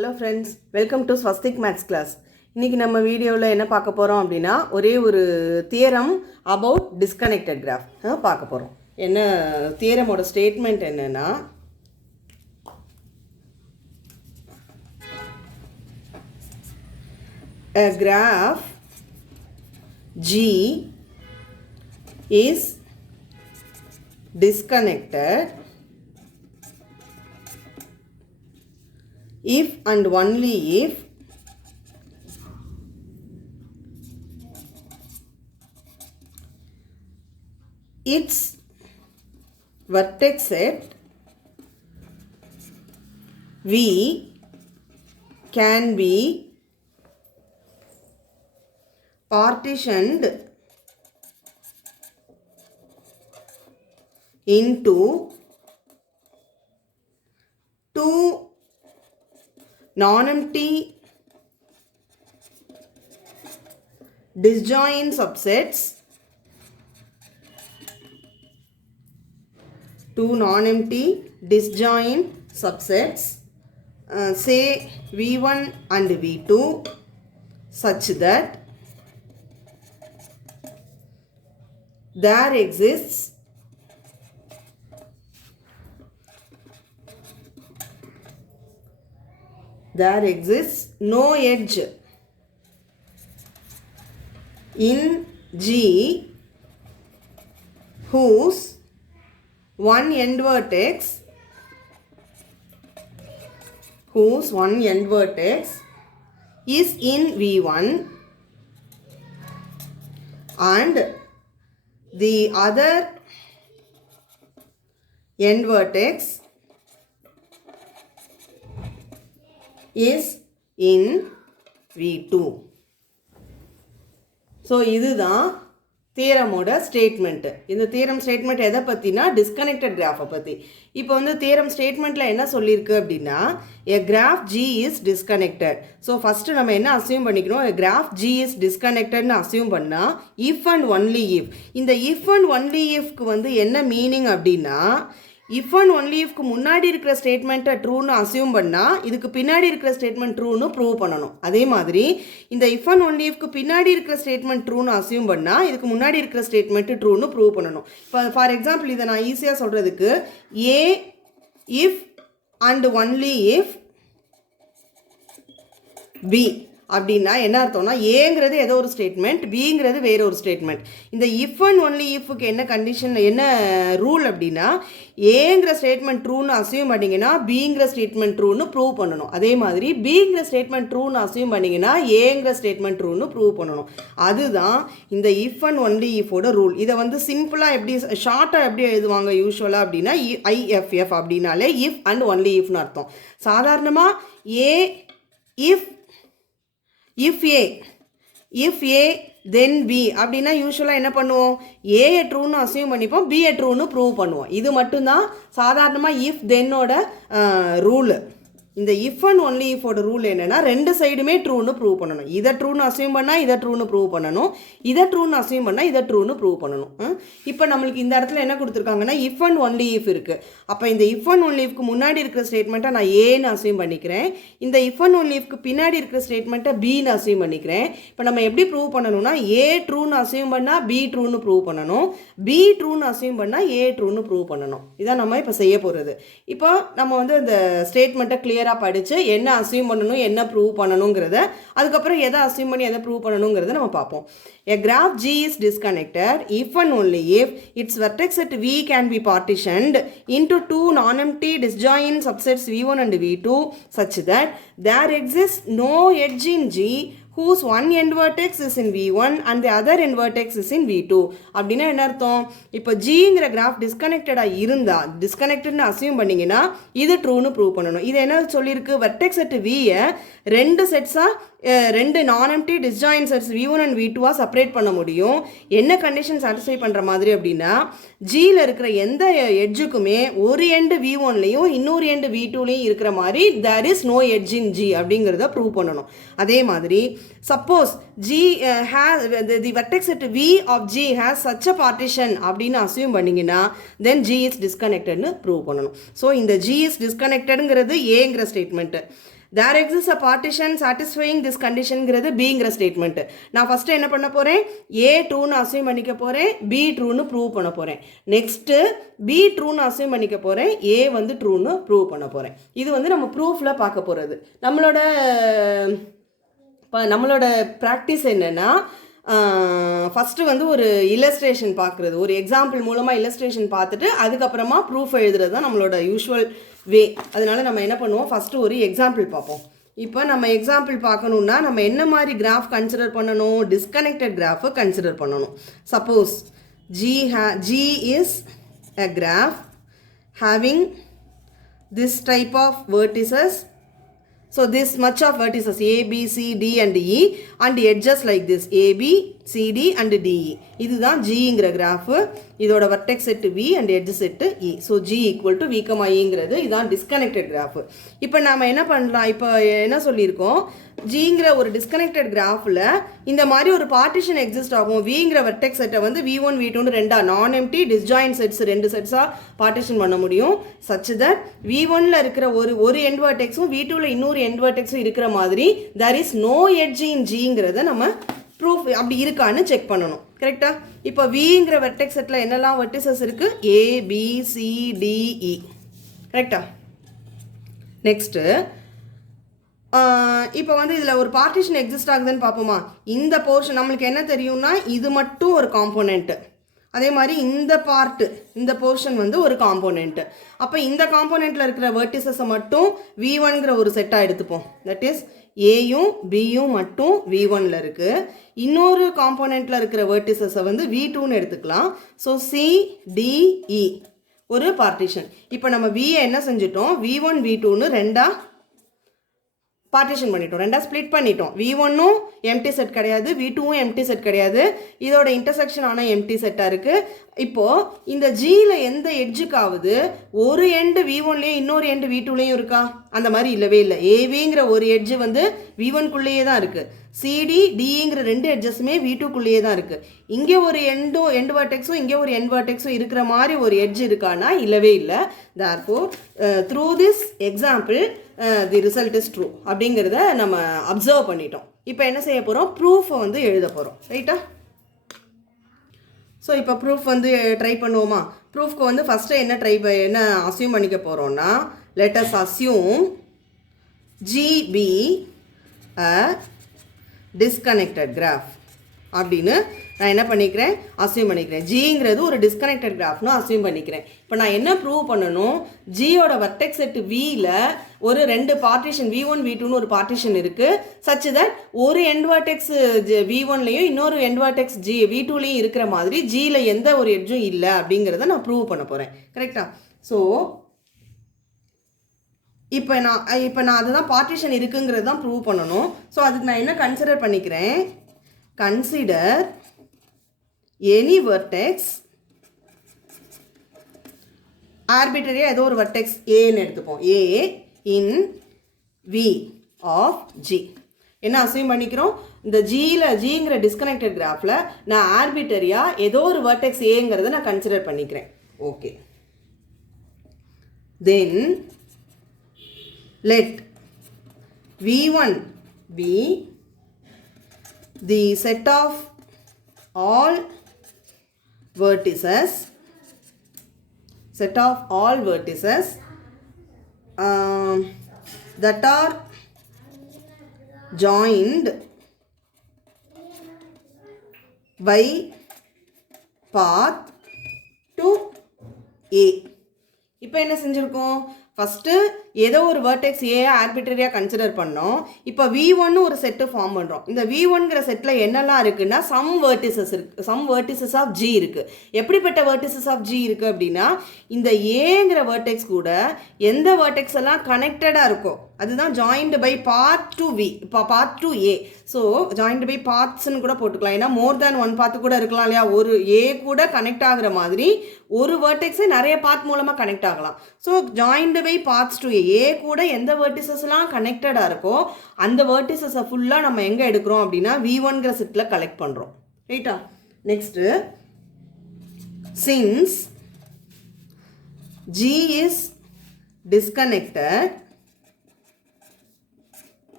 Hello friends, welcome to Swastik maths class. இன்றைக்கி நம்ம வீடியோவில் என்ன பார்க்க போகிறோம் அப்படின்னா, ஒரே ஒரு தியரம் அபவுட் டிஸ்கனெக்டட் கிராஃப் பார்க்க போகிறோம். என்ன தியரமோட ஸ்டேட்மெண்ட் என்னென்னா, a graph G is disconnected if and only if its vertex set V can be partitioned into two non-empty disjoint subsets, say V1 and V2, such that there exists no edge in G whose one end vertex is in V1 and the other end vertex is in V2. So இதுதான் தியரமோட statement. இந்த theorem statement எதை பற்றினா, disconnected கிராஃபை பற்றி. இப்போ வந்து theorem ஸ்டேட்மெண்ட்டில் என்ன சொல்லியிருக்கு அப்படின்னா, a graph G is disconnected. So first நம்ம என்ன அசியூம் பண்ணிக்கணும், எ கிராஃப் G இஸ் டிஸ்கனெக்டட்னு அசியூம் பண்ணால், இஃப் அண்ட் ஒன்லி இஃப். இந்த இஃப் அண்ட் ஒன்லி இஃப்க்கு வந்து என்ன மீனிங் அப்படின்னா, இஃப் அண்ட் ஒன்லி இஃப்க்கு முன்னாடி இருக்கிற ஸ்டேட்மெண்ட்டை ட்ரூன்னு அசியூம் பண்ணால், இதுக்கு பின்னாடி இருக்கிற ஸ்டேட்மெண்ட் ட்ரூன்னு ப்ரூவ் பண்ணணும். அதே மாதிரி இந்த இஃப் அண்ட் ஒன்லி இஃப்க்கு பின்னாடி இருக்கிற ஸ்டேட்மெண்ட் ட்ரூன்னு அசியூம் பண்ணால், இதுக்கு முன்னாடி இருக்கிற ஸ்டேட்மெண்ட்டு ட்ரூன்னு ப்ரூவ் பண்ணணும். இப்போ ஃபார் எக்ஸாம்பிள் இதை நான் ஈஸியாக சொல்கிறதுக்கு, A if and only if B அப்படின்னா என்ன அர்த்தம்னா, ஏங்கிறது ஏதோ ஒரு ஸ்டேட்மெண்ட், பிங்கிறது வேற ஒரு ஸ்டேட்மெண்ட். இந்த இஃப் அண்ட் ஒன்லி இஃப்க்கு என்ன கண்டிஷன், என்ன ரூல் அப்படின்னா, ஏங்கிற ஸ்டேட்மெண்ட் ட்ரூன்னு அசியூம் பண்ணிங்கன்னா பிங்கிற ஸ்டேட்மெண்ட் ட்ரூன்னு ப்ரூவ் பண்ணணும். அதே மாதிரி பிங்கிற ஸ்டேட்மெண்ட் ட்ரூன்னு அசியூம் பண்ணிங்கன்னா ஏங்கிற ஸ்டேட்மெண்ட் ட்ரூன்னு ப்ரூவ் பண்ணணும். அதுதான் இந்த இஃப் அண்ட் ஒன்லி இஃபோட ரூல். இதை வந்து சிம்பிளாக எப்படி ஷார்ட்டாக எப்படி எழுதுவாங்க யூஸ்வலாக அப்படின்னா, IFF அப்படின்னாலே இஃப் அண்ட் ஒன்லி இஃப்னு அர்த்தம். சாதாரணமாக if A then B அப்படின்னா யூஸ்வலாக என்ன பண்ணுவோம், ஏ ட்ரூன்னு அசியூம் பண்ணிப்போம், பி ட்ரூன்னு ப்ரூவ் பண்ணுவோம். இது மட்டும்தான் சாதாரணமாக இஃப் தென்னோட ரூலு. இந்த இஃப் அண்ட் ஒன்லி இஃபோட ரூல் என்னென்னா, ரெண்டு சைடுமே ட்ரூன்னு ப்ரூவ் பண்ணணும். இதை ட்ரூன்னு அசியூம் பண்ணால் இதை ட்ரூன்னு ப்ரூவ் பண்ணணும், இதை ட்ரூன்னு அசியூம் பண்ணால் இதை ட்ரூன்னு ப்ரூவ் பண்ணணும். இப்போ நம்மளுக்கு இந்த இடத்துல என்ன கொடுத்துருக்காங்கன்னா, இஃப் அண்ட் ஒன்லி இஃப் இருக்குது. அப்போ இந்த இஃப் அண்ட் ஒன்லி இஃப்க்கு முன்னாடி இருக்கிற ஸ்டேட்மெண்ட்டை நான் ஏன்னு அசியூம் பண்ணிக்கிறேன், இந்த இஃப் அண்ட் ஒன்லி இஃப்க்கு பின்னாடி இருக்கிற ஸ்டேட்மெண்ட்டை பின்னு அசியூம் பண்ணிக்கிறேன். இப்போ நம்ம எப்படி ப்ரூவ் பண்ணணும்னா, ஏ ட்ரூன்னு அசியூம் பண்ணால் பி ட்ரூன்னு ப்ரூவ் பண்ணணும், பி ட்ரூன்னு அசியூம் பண்ணால் ஏ ட்ரூன்னு ப்ரூவ் பண்ணணும். இதான் நம்ம இப்போ செய்ய போகிறது. இப்போ நம்ம வந்து இந்த ஸ்டேட்மெண்ட்டை கிளியராக படித்து என்ன அசியூம் பண்ணணும், என்ன ப்ரூவ் பண்ணணுங்கிறத, அதுக்கப்புறம் எதை அசியூம் பண்ணி எதை ப்ரூவ் பண்ணணுங்கிறத நம்ம பார்ப்போம். A graph G is disconnected if and only if its vertex at V can be partitioned into two non-empty disjoint subsets V1 and V2 such that there exists no edge in G whose one end vertex is in V1 and the other end vertex is in V2. அப்படின்னா என்ன அர்த்தம், இப்போ ஜிங்கிற graph டிஸ்கனெக்டடாக இருந்தால், டிஸ்கனெக்டட்னு assume பண்ணிங்கன்னா இது ட்ரூன்னு prove பண்ணணும். இது என்ன சொல்லியிருக்கு, வெர்டெக்ஸ் அட் வியை ரெண்டு செட்ஸாக, ரெண்டு non empty disjoint sets V1 and V2 separate பண்ண முடியும். என்ன கண்டிஷன் சாட்டிஸ்ஃபை பண்ணுற மாதிரி அப்படின்னா, ஜியில் இருக்கிற எந்த எட்ஜுக்குமே ஒரு எண்டு V1லையும் இன்னொரு எண்டு V2லையும் இருக்கிற மாதிரி there is no edge in G அப்படிங்கிறத ப்ரூவ் பண்ணணும். அதே மாதிரி suppose G has the vertex at V of G has such a partition அப்படின்னு அசியூம் பண்ணிங்கன்னா then G is disconnectedனு ப்ரூவ் பண்ணணும். ஸோ இந்த G is disconnectedங்கிறது ஏங்கிற statement. There exist a partition satisfying this கண்டிஷனுங்கிறது பிங்கிற ஸ்டேட்மெண்ட்டு. நான் ஃபஸ்ட்டு என்ன பண்ண போகிறேன், ஏ ட்ரூன்னு அஸ்யூம் பண்ணிக்க போகிறேன், பி ட்ரூன்னு ப்ரூவ் பண்ண போகிறேன். நெக்ஸ்ட்டு பி ட்ரூன்னு அஸ்யூம் பண்ணிக்க போகிறேன், ஏ வந்து ட்ரூன்னு ப்ரூவ் பண்ண போகிறேன். இது வந்து நம்ம ப்ரூஃபில் பார்க்க போகிறது. நம்மளோட ப்ராக்டிஸ் என்னென்னா, ஃபஸ்ட்டு வந்து ஒரு இல்லஸ்ட்ரேஷன் பார்க்குறது, ஒரு எக்ஸாம்பிள் மூலமாக இல்லஸ்ட்ரேஷன் பார்த்துட்டு அதுக்கப்புறமா ப்ரூஃப் எழுதுறது தான் நம்மளோட யூஷுவல் வே. அதனால நம்ம என்ன பண்ணுவோம், ஃபஸ்ட்டு ஒரு எக்ஸாம்பிள் பார்ப்போம். இப்போ நம்ம எக்ஸாம்பிள் பார்க்கணுன்னா நம்ம என்ன மாதிரி கிராஃப் கன்சிடர் பண்ணணும், டிஸ்கனெக்டட் கிராஃபை கன்சிடர் பண்ணணும். Suppose G is a graph having this type of vertices. So this much of vertices A, B, C, D and E and edges like this A, B, C, D and D, E. இதுதான் Gங்கிற graph. இதோட vertex set V and edge set E. So G equal to V, Eங்கிறது இதுதான் disconnected graph. இப்போ நாம் என்ன பண்ணலாம், இப்போ என்ன சொல்லியிருக்கோம், Gங்கிற ஒரு டிஸ்கனெக்டட் கிராஃபில் இந்த மாதிரி ஒரு பார்ட்டிஷன் எக்ஸிஸ்ட் ஆகும். Vங்கிற வெர்டெக்ஸ் செட்டை வந்து V1, V2ன்னு ரெண்டாக நான் எம்டி டிஸ்ஜாயின் செட்ஸ் 2 செட்ஸாக பார்ட்டிஷன் பண்ண முடியும். சச் தட் V1ல இருக்கிற ஒரு எண்ட் வெர்டெக்ஸும் V2ல இன்னொரு எண்ட் வெர்டெக்ஸும் இருக்கிற மாதிரி there is no edge in Gங்கிறத நம்ம ப்ரூஃப் அப்படி இருக்கான்னு செக் பண்ணணும். கரெக்டாக? இப்போ Vங்கிற வெர்டெக்ஸ் செட்டில் என்னெல்லாம் வெர்டிசஸ் இருக்குது, A, B, C, D, E. கரெக்டா? நெக்ஸ்ட்டு இப்போ வந்து இதில் ஒரு பார்ட்டிஷன் எக்ஸிஸ்ட் ஆகுதுன்னு பார்ப்போமா. இந்த போர்ஷன் நம்மளுக்கு என்ன தெரியும்னா இது மட்டும் ஒரு காம்போனெண்ட்டு, அதே மாதிரி இந்த போர்ஷன் வந்து ஒரு காம்போனெண்ட்டு. அப்போ இந்த காம்போனெண்ட்டில் இருக்கிற வெர்டிசஸை மட்டும் V1ங்கிற ஒரு செட்டாக எடுத்துப்போம். தட் இஸ் ஏயும் பியும் மட்டும் V1ல இருக்குது. இன்னொரு காம்போனெண்ட்டில் இருக்கிற வெர்டிசஸை வந்து V2ன்னு எடுத்துக்கலாம். ஸோ C, D, E ஒரு பார்ட்டிஷன். இப்போ நம்ம Vயை என்ன செஞ்சிட்டோம், V1, V2ன்னு ரெண்டாக பார்ட்டிஷன் பண்ணிட்டோம், ரெண்டாக ஸ்ப்ளிட் பண்ணிட்டோம். V1ம் எம்டி செட் கிடையாது, V2வும் எம்டி செட் கிடையாது, இதோட இன்டர்செக்ஷன் ஆனால் எம்டி செட்டாக இருக்குது. இப்போது இந்த Gயில் எந்த எட்ஜுக்காவது ஒரு எண்டு V1லேயும் இன்னொரு எண்டு V2லேயும் இருக்கா? அந்த மாதிரி இல்லவே இல்லை. ஏவிங்கிற ஒரு எட்ஜு வந்து V1குள்ளேயே தான் இருக்குது, CD, Dங்கிற 2 எட்ஜஸுமே V2குள்ளேயே தான் இருக்குது. இங்கே ஒரு எண்டு வர்டெக்ஸும் இங்கே ஒரு எண்ட் வர்டெக்ஸும் இருக்கிற மாதிரி ஒரு எட்ஜ் இருக்கானா? இல்லவே இல்லை. therefore through this example the result is true அப்படிங்கிறத நம்ம அப்சர்வ் பண்ணிட்டோம். இப்போ என்ன செய்ய போகிறோம், ப்ரூஃபை வந்து எழுத போகிறோம். ரைட்டா? ஸோ இப்போ ப்ரூஃப் வந்து ட்ரை பண்ணுவோமா. ப்ரூஃப்க்கு வந்து ஃபஸ்ட்டு என்ன அஸ்யூம் பண்ணிக்க போகிறோன்னா, let us assume G be a disconnected graph அப்படின்னு நான் என்ன பண்ணிக்கிறேன், அஸ்யூம் பண்ணிக்கிறேன். Gங்கிறது ஒரு டிஸ்கனெக்டட் கிராஃப்னு அஸ்யூம் பண்ணிக்கிறேன். இப்போ நான் என்ன ப்ரூவ் பண்ணணும், Gயோட வெர்டெக்ஸ் செட்டு Vயில் ஒரு 2 பார்ட்டிஷன் V1, V2ன்னு ஒரு பார்ட்டிஷன் இருக்குது. சச் தட் ஒரு எண்ட் வெர்டெக்ஸ் V1லேயும் இன்னொரு எண்ட் வெர்டெக்ஸ் V2லேயும் இருக்கிற மாதிரி Gயில் எந்த ஒரு எட்ஜும் இல்லை அப்படிங்கிறத நான் ப்ரூவ் பண்ண போகிறேன். கரெக்டா? ஸோ இப்போ நான் அதுதான் பார்ட்டிஷன் இருக்குங்கிறது தான் ப்ரூவ் பண்ணணும். ஸோ அதுக்கு நான் என்ன கன்சிடர் பண்ணிக்கிறேன், கன்சிடர் எனி வெர்டெக்ஸ் ஆர்பிட்டரியாக ஏதோ ஒரு வெர்டெக்ஸ் ஏன்னு எடுத்துப்போம், ஏ இன் V ஆஃப் G. என்ன அஸ்யூம் பண்ணிக்கிறோம், இந்த Gங்கிற டிஸ்கனெக்டட் கிராஃபில் நான் ஆர்பிட்டரியாக ஏதோ ஒரு வெர்டெக்ஸ் ஏங்கிறத நான் கன்சிடர் பண்ணிக்கிறேன். Okay, then let V1 be the set of all vertices that are joined by path to A. இப்போ என்ன செஞ்சுருக்கோம், ஃபஸ்ட்டு ஏதோ ஒரு வெர்டெக்ஸ் ஏ ஆர்பிட்டரியாக கன்சிடர் பண்ணோம். இப்போ V1ன்னு ஒரு செட்டு ஃபார்ம் பண்ணுறோம். இந்த V1ங்கிற செட்டில் என்னெல்லாம் இருக்குன்னா சம் வெர்டிசஸ் ஆஃப் G இருக்குது. எப்படிப்பட்ட வெர்டிசஸ் ஆஃப் G இருக்குது அப்படின்னா, இந்த ஏங்கிற வெர்டெக்ஸ் கூட எந்த வெர்டெக்ஸ் எல்லாம் கனெக்டடாக இருக்கோ அதுதான் joined by path to V, இப்போ path to A. So joined by பாத்ஸ்ன்னு கூட போட்டுக்கலாம், ஏன்னா மோர் தேன் ஒன் பாத்து கூட இருக்கலாம் இல்லையா. ஒரு ஏ கூட கனெக்ட் ஆகிற மாதிரி ஒரு வெர்டெக்ஸை நிறைய பாத் மூலமாக கனெக்ட் ஆகலாம். So joined by paths to A கூட எந்த வெர்டிசஸ்லாம் கனெக்டடாக இருக்கோ அந்த வெர்டிசஸை ஃபுல்லாக நம்ம எங்கே எடுக்கிறோம் அப்படின்னா V1ங்கிற செட்டில் கலெக்ட் பண்ணுறோம். ரைட்டா? Next, since G is disconnected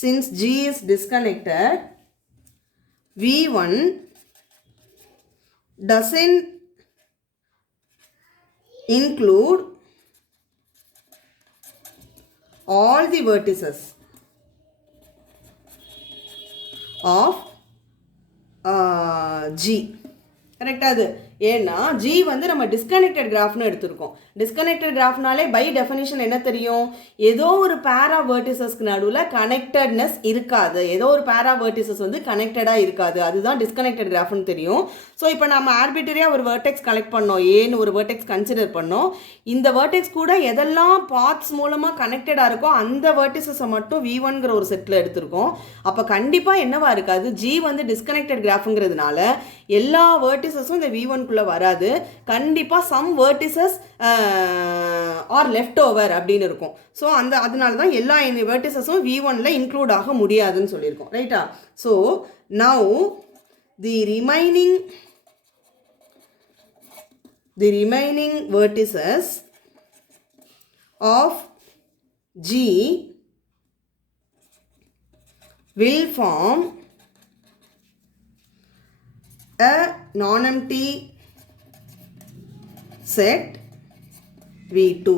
since G is disconnected, V1 doesn't include all the vertices of G. கரெக்டாக அது ஏன்னா ஜி வந்து நம்ம டிஸ்கனெக்டட் கிராஃப்னு எடுத்திருக்கோம். டிஸ்கனெக்டட் கிராஃப்னாலே பை டெஃபினிஷன் என்ன தெரியும், ஏதோ ஒரு பேரா வேர்டிசஸ்க்கு நடுவில் கனெக்டட்னஸ் இருக்காது, ஏதோ ஒரு பேரா வேர்டிசஸ் வந்து கனெக்டடாக இருக்காது, அதுதான் டிஸ்கனெக்டட் கிராஃப்னு தெரியும். ஸோ இப்போ நம்ம ஆர்பிட்டரியாக ஒரு வேர்டெக்ஸ் கலெக்ட் பண்ணோம், ஏன்னு ஒரு வேர்டெக்ஸ் கன்சிடர் பண்ணோம். இந்த வேர்டெக்ஸ் கூட எதெல்லாம் பாத்ஸ் மூலமாக கனெக்டடாக இருக்கோ அந்த வேர்டிசஸை மட்டும் V1ங்கிற ஒரு செட்டில் எடுத்திருக்கோம். அப்போ கண்டிப்பாக என்னவா இருக்காது, ஜி வந்து டிஸ்கனெக்டட் கிராஃப்ங்கிறதுனால எல்லா வேர்டிசஸும் இந்த V1குள்ளே வராது. கண்டிப்பாக some vertices are left over அப்படின்னு இருக்கும். ஸோ அதனால தான் எல்லா வேர்டிசஸும் V1ல இன்க்ளூட் ஆக முடியாதுன்னு சொல்லியிருக்கோம். ரைட்டா? So now the remaining vertices of G will form a non-empty set V2.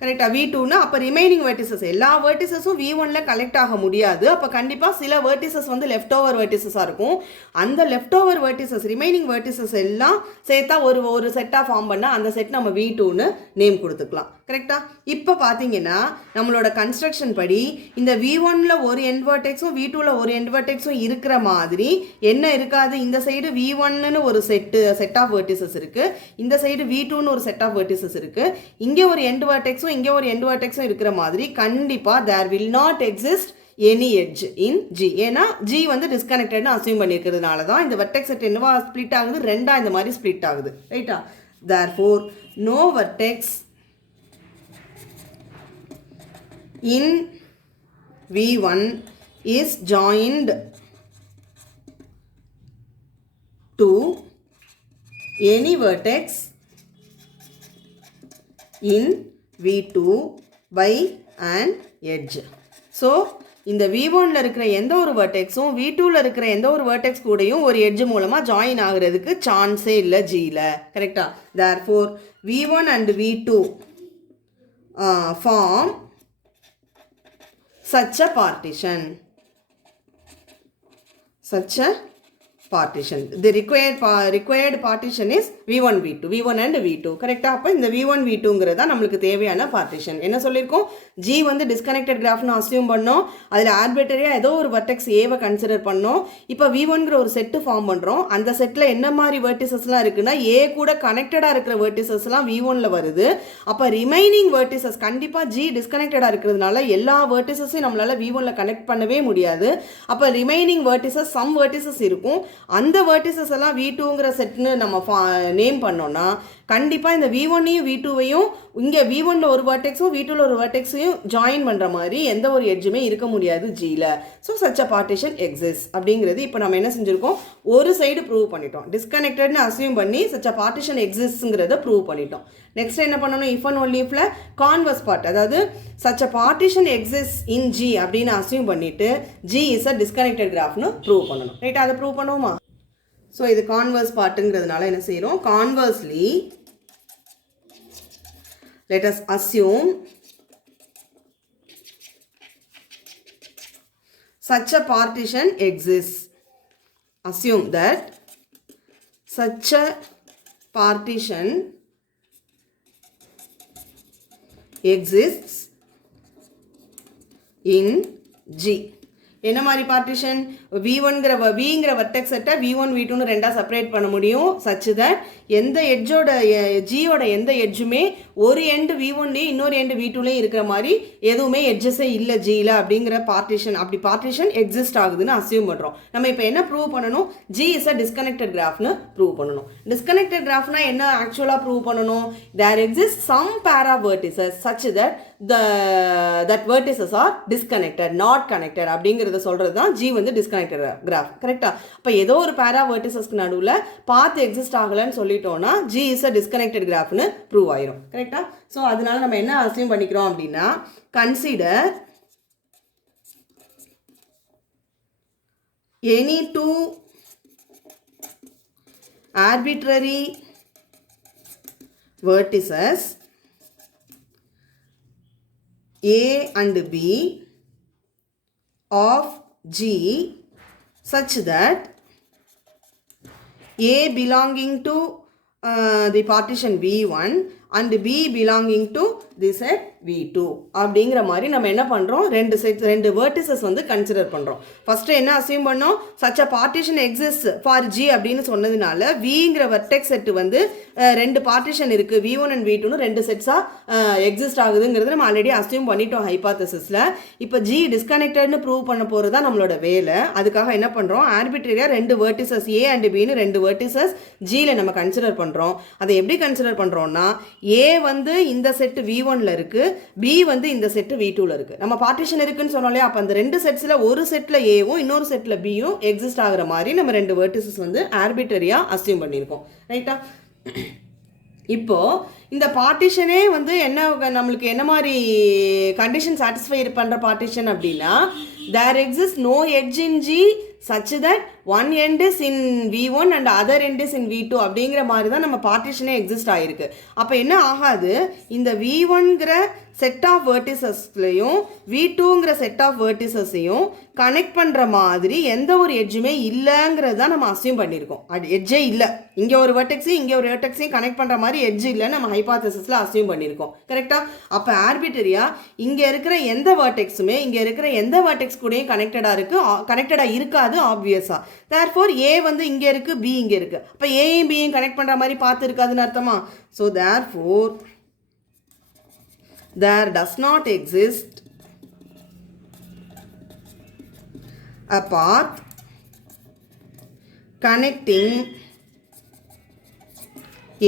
கரெக்டாக V2னா அப்போ ரிமைனிங் வெர்டிசஸ் எல்லா வெர்டிசஸும் V1ல கலெக்ட் ஆக முடியாது. அப்போ கண்டிப்பாக சில வெர்டிசஸ் வந்து லெஃப்ட் ஓவர் வெர்டிசஸாக இருக்கும். அந்த left over vertices remaining vertices எல்லாம் சேர்த்தா ஒரு செட்டாக ஃபார்ம் பண்ணால் அந்த செட் நம்ம V2ன்னு நேம் கொடுத்துக்கலாம். கரெக்டாக? இப்போ பார்த்தீங்கன்னா நம்மளோட கன்ஸ்ட்ரக்ஷன் படி இந்த V1ல ஒரு எண்ட் வெர்டெக்ஸும் V2ல ஒரு எண்ட் வெர்டெக்ஸும் இருக்கிற மாதிரி என்ன இருக்காது, இந்த சைடு V1ன்னு ஒரு செட் ஆஃப் வெர்டிசஸ் இருக்குது, இந்த சைடு V2ன்னு ஒரு செட் ஆஃப் வெர்டிசஸ் இருக்குது, இங்கே ஒரு எண்ட் வெர்டெக்ஸும் இங்கே ஒரு எண்ட் வெர்டெக்ஸும் இருக்கிற மாதிரி கண்டிப்பாக there will not exist any edge in G. ஏன்னா G வந்து டிஸ்கனெக்டட்னு அசியூம் பண்ணியிருக்கிறதுனால தான் இந்த வெர்டெக்ஸ் செட் என்னவா ஸ்ப்ளிட் ஆகுது, ரெண்டாக இந்த மாதிரி ஸ்ப்ளிட் ஆகுது. ரைட்டா? therefore no vertex in V1 is joined to any vertex in V2 by an edge. So இந்த V1ல இருக்கிற எந்த ஒரு வெர்டெக்ஸும் V2ல இருக்கிற எந்த ஒரு வெர்டெக்ஸ் கூடயும் ஒரு எட்ஜ் மூலமாக ஜாயின் ஆகுறதுக்கு சான்ஸே இல்லை Gல. கரெக்டா? therefore V1 and V2 form such a partition. The required partition is V1 V1 and V2. கரெக்டாக? அப்போ இந்த V1 V2ங்கிறது தான் நம்மளுக்கு தேவையான பார்ட்டிஷன். என்ன சொல்லியிருக்கோம், G வந்து டிஸ்கனெக்டட் கிராஃப்னு அசியூம் பண்ணோம், அதில் ஆர்பிட்டரியாக ஏதோ ஒரு வெர்டெக்ஸ் ஏவை கன்சிடர் பண்ணோம். இப்போ V1ங்கிற ஒரு செட்டு ஃபார்ம் பண்ணுறோம். அந்த செட்டில் என்ன மாதிரி வெர்டிசஸ்லாம் இருக்குன்னா ஏ கூட கனெக்டடாக இருக்கிற வெர்டிசஸ்லாம் V1ல வருது. அப்போ ரிமைனிங் வெர்டிசஸ் கண்டிப்பாக G டிஸ்கனெக்டடாக இருக்கிறதுனால எல்லா வெர்டிசஸையும் நம்மளால் V1ல கனெக்ட் பண்ணவே முடியாது. அப்போ ரிமைனிங் வெர்டிசஸ் சம் வெர்டிசஸ் இருக்கும். அந்த வெர்டிசஸ் எல்லாம் V2ங்கிற செட்னு நம்ம நேம் பண்ணோம்னா கண்டிப்பாக இந்த V1ஐயும் V2வையும் இங்கே V1ல ஒரு வெர்டெக்ஸும் V2ல ஒரு வெர்டெக்ஸையும் ஜாயின் பண்ணுற மாதிரி எந்த ஒரு எட்ஜுமே இருக்க முடியாது Gல. So such a partition exist அப்படிங்கிறது இப்போ நம்ம என்ன செஞ்சுருக்கோம், ஒரு சைடு ப்ரூவ் பண்ணிட்டோம். டிஸ்கனெக்டட்னு அசியூம் பண்ணி சச் அ பார்ட்டிஷன் எக்ஸிஸ்ட்ங்கிறத ப்ரூவ் பண்ணிட்டோம். நெக்ஸ்ட் என்ன பண்ணணும், இஃப் அண்ட் ஒன்லி இஃப்ல கான்வர்ஸ் பார்ட், அதாவது such a partition exist in G அப்படின்னு அசியூம் பண்ணிட்டு G இஸ் அ டிஸ்கனெக்டட் கிராஃப்னு ப்ரூவ் பண்ணணும். ரைட்? அதை ப்ரூவ் பண்ணுவோமா? ஸோ இது கான்வர்ஸ் பார்ட்டுங்கிறதுனால என்ன செய்கிறோம், conversely let us assume such a partition exists. Assume that such a partition exists in G. என்ன மாதிரி பார்ட்டிஷன், V1ங்கிற வெர்டெக்ஸ் செட்டை V1 V2ன்னு ரெண்டாக செப்பரேட் பண்ண முடியும். சச் தட் எந்த எட்ஜோட Gயோட எந்த எட்ஜுமே ஒரு எண்டு V1லேயும் இன்னொரு எண்டு V2லேயும் இருக்கிற மாதிரி எதுவுமே எட்ஜஸே இல்லை Gல அப்படிங்கிற பார்ட்டிஷன். அப்படி பார்ட்டிஷன் எக்ஸிஸ்ட் ஆகுதுன்னு அசியூம் பண்ணுறோம். நம்ம இப்போ என்ன ப்ரூவ் பண்ணணும், G இஸ் அ டிஸ்கனெக்டட் கிராஃப்னு ப்ரூவ் பண்ணணும். டிஸ்கனெக்டட் கிராஃப்னா என்ன ஆக்சுவலாக ப்ரூவ் பண்ணணும், தேர் எக்ஸிஸ்ட் சம் பேரா vertices such that that vertices are disconnected not connected அப்படிங்கிறத சொல்கிறது தான் G வந்து டிஸ்கனெக்டட் கிராஃப். கரெக்டாக? அப்போ ஏதோ ஒரு பேரா வெர்டிசஸ்க்கு நடுவில் பாத் எக்ஸிஸ்ட் ஆகலைன்னு சொல்லிட்டோம்னா G இஸ் அ டிஸ்கனெக்டட் கிராஃப்னு ப்ரூவ் ஆயிரும். கரெக்டாக? ஸோ அதனால நம்ம என்ன அசியூம் பண்ணிக்கிறோம் அப்படின்னா, consider any two arbitrary vertices A and B of G such that A belonging to the partition V1 and B belonging to the set V2 அப்படிங்கிற மாதிரி நம்ம என்ன பண்ணுறோம், ரெண்டு vertices வந்து கன்சிடர் பண்ணுறோம். ஃபஸ்ட்டு என்ன அசியூம் பண்ணோம், such a partition exists for G அப்படின்னு சொன்னதுனால Vங்கிற வெர்டெக்ஸ் செட்டு வந்து ரெண்டு பார்ட்டிஷன் இருக்குது, V1 and V2னு ரெண்டு செட்ஸாக எக்ஸிஸ்ட் ஆகுதுங்கிறது நம்ம ஆல்ரெடி அசியூம் பண்ணிட்டோம் ஹைபாத்தசிஸில். இப்போ G டிஸ்கனெக்டட்னு ப்ரூவ் பண்ண போகிறது தான் நம்மளோட வேலை. அதுக்காக என்ன பண்ணுறோம், ஆர்பிட்ரரியாக ரெண்டு வெர்டிசஸ் A and Bன்னு ரெண்டு வெர்டிசஸ் Gயில் நம்ம கன்சிடர் பண்ணுறோம். அதை எப்படி கன்சிடர் பண்ணுறோன்னா, A வந்து இந்த செட்டு V1ல இருக்குது, B வந்து இந்த செட்டு V2ல இருக்குது. நம்ம பார்ட்டிஷன் இருக்குன்னு சொன்னோம் இல்லையா, அப்போ அந்த ரெண்டு செட்ஸில் ஒரு செட்டில் ஏவும் இன்னொரு செட்டில் பியும் எக்ஸிஸ்ட் ஆகிற மாதிரி நம்ம ரெண்டு வெர்டிசஸ் வந்து ஆர்பிட்ரரியாக அசியூம் பண்ணியிருக்கோம். ரைட்டா? இப்போது இந்த பார்ட்டிஷனே வந்து நம்மளுக்கு என்ன மாதிரி கண்டிஷன் சாட்டிஸ்ஃபை பண்ணுற பார்ட்டிஷன் அப்படின்னா, there exists no edge in G such that one end is in V1 and other end is in V2 அப்படிங்கிற மாதிரி தான் நம்ம பார்ட்டிஷனே எக்ஸிஸ்ட் ஆகிருக்கு. அப்போ என்ன ஆகாது, இந்த V1ங்கிற செட் ஆஃப் வெர்டிசஸ்லையும் V2ங்கிற செட் ஆஃப் வெர்டிசஸையும் கனெக்ட் பண்ணுற மாதிரி எந்த ஒரு எட்ஜுமே இல்லைங்கிறது தான் நம்ம அசியூம் பண்ணியிருக்கோம். அது எட்ஜே இல்லை, இங்கே ஒரு வெர்டெக்ஸையும் இங்கே ஒரு வெர்டெக்ஸையும் கனெக்ட் பண்ணுற மாதிரி எட்ஜ் இல்லைன்னு நம்ம ஹைபாத்தசிஸில் அசியூம் பண்ணியிருக்கோம். கரெக்டாக? அப்போ ஆர்பிட்டரியாக இங்கே இருக்கிற எந்த வெர்டெக்ஸுமே இங்கே இருக்கிற எந்த வெர்டெக்ஸ் கூடயும் கனெக்டடாக இருக்காது ஆப்வியஸாக. தேர்ஃபோர் A வந்து இங்கே இருக்குது, B இங்கே இருக்குது, அப்போ ஏயும் பியும் கனெக்ட் பண்ணுற மாதிரி பார்த்து இருக்காதுன்னு அர்த்தமா? So therefore there does not exist a path connecting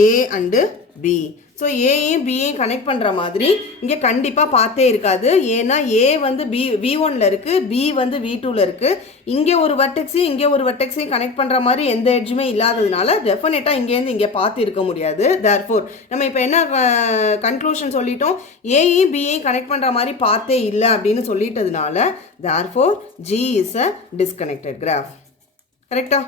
A and B. So ஏயும் பியும் கனெக்ட் பண்ணுற மாதிரி இங்கே கண்டிப்பாக பார்த்தே இருக்காது. ஏன்னா A வந்து V1ல இருக்குது, B வந்து V2ல இருக்குது. இங்கே ஒரு வெர்டெக்ஸையும் இங்கே ஒரு வெர்டெக்ஸையும் கனெக்ட் பண்ணுற மாதிரி எந்த எட்ஜுமே இல்லாததுனால டெஃபினட்டாக இங்கேருந்து இங்கே பார்த்து இருக்க முடியாது. தேர்ஃபோர் நம்ம இப்போ என்ன கன்க்ளூஷன் சொல்லிட்டோம், ஏயும் பியையும் கனெக்ட் பண்ணுற மாதிரி பார்த்தே இல்லை அப்படின்னு சொல்லிட்டதுனால therefore G is a disconnected graph. கரெக்டா?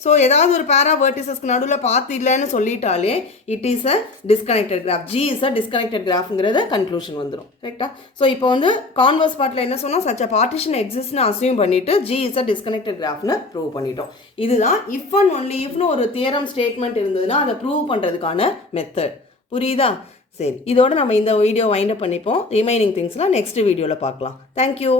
ஸோ ஏதாவது ஒரு பேரா வெர்டிசஸ்க்கு நடுவில் பார்த்து இல்லைன்னு சொல்லிட்டாலே it is a disconnected graph, G is a disconnected கிராஃப்ங்கிறத கன்க்ளூஷன் வந்துடும். கரெக்டாக? ஸோ இப்போ வந்து கான்வர்ஸ் பார்ட்டில் என்ன சொன்னோம், சச் அ பார்ட்டிஷன் எக்ஸிஸ்ட்னு அசியூம் பண்ணிவிட்டு G இஸ் அ டிஸ்கனெக்டட் கிராஃப்னு ப்ரூவ் பண்ணிட்டோம். இதுதான் இஃப் அண்ட் ஒன்லி இஃப்னு ஒரு தியரம் ஸ்டேட்மெண்ட் இருந்ததுன்னா அதை ப்ரூவ் பண்ணுறதுக்கான மெத்தட். புரியுதா? சரி, இதோடு நம்ம இந்த வீடியோ வைண்ட் அப் பண்ணிப்போம். ரிமைனிங் திங்ஸ்லாம் நெக்ஸ்ட் வீடியோவில் பார்க்கலாம். தேங்க்யூ.